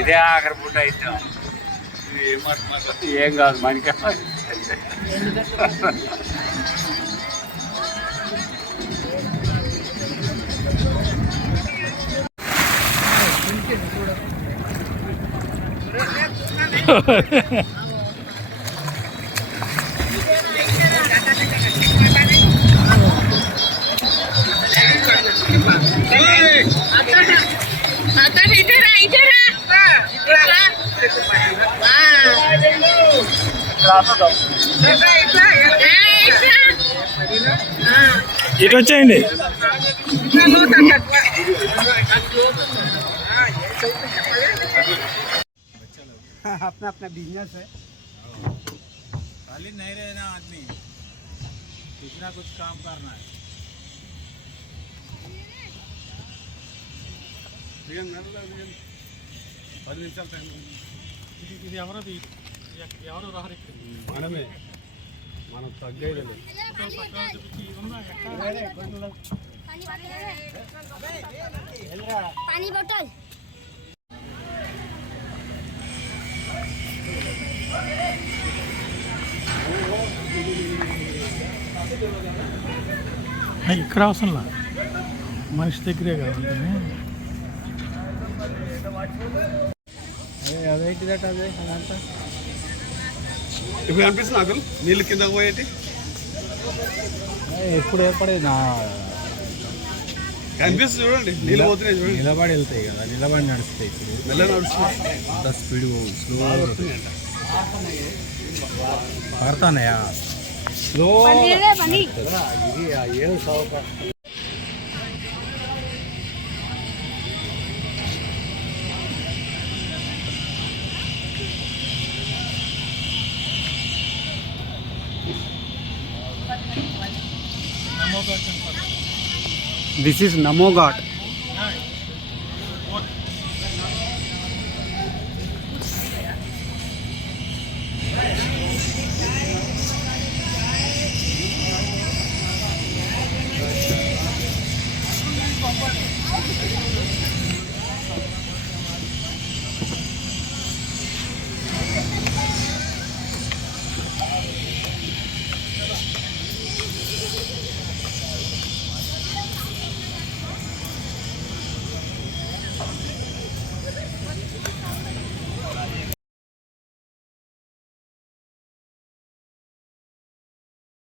ఇదే ఆఖరి పూట అయితే ఏం కాదు మనకే Hey! अपना अपना बिजनेस है खाली नहीं रहना आदमी कुछ ना कुछ काम करना है पद निमिषाल टाइम ఇది మనది యావరు రహరి మనమే మన తగ్గలేదు సో పటొటి ఇవున ఎక్కాదే కొడుల చ నీటి బాటిల్ మైక్రోసన్ లా మనిషి దగ్రే కరవండి అదేంటిదట అదే అదంతా ఇప్పుడు అనిపిస్తుంది నాకు నీళ్ళు కిందకు పోయేటి ఎప్పుడు ఏర్పడేది నా కనిపిస్తుంది చూడండి నీళ్ళు పోతున్నాయి చూడండి నిలబడి వెళ్తాయి కదా నిలబడి నడుస్తాయి ఇప్పుడు మెల్ల నడుస్తుంది అంత స్పీడ్ స్లో పడతానయా స్లో ఏం This is Namo Ghat.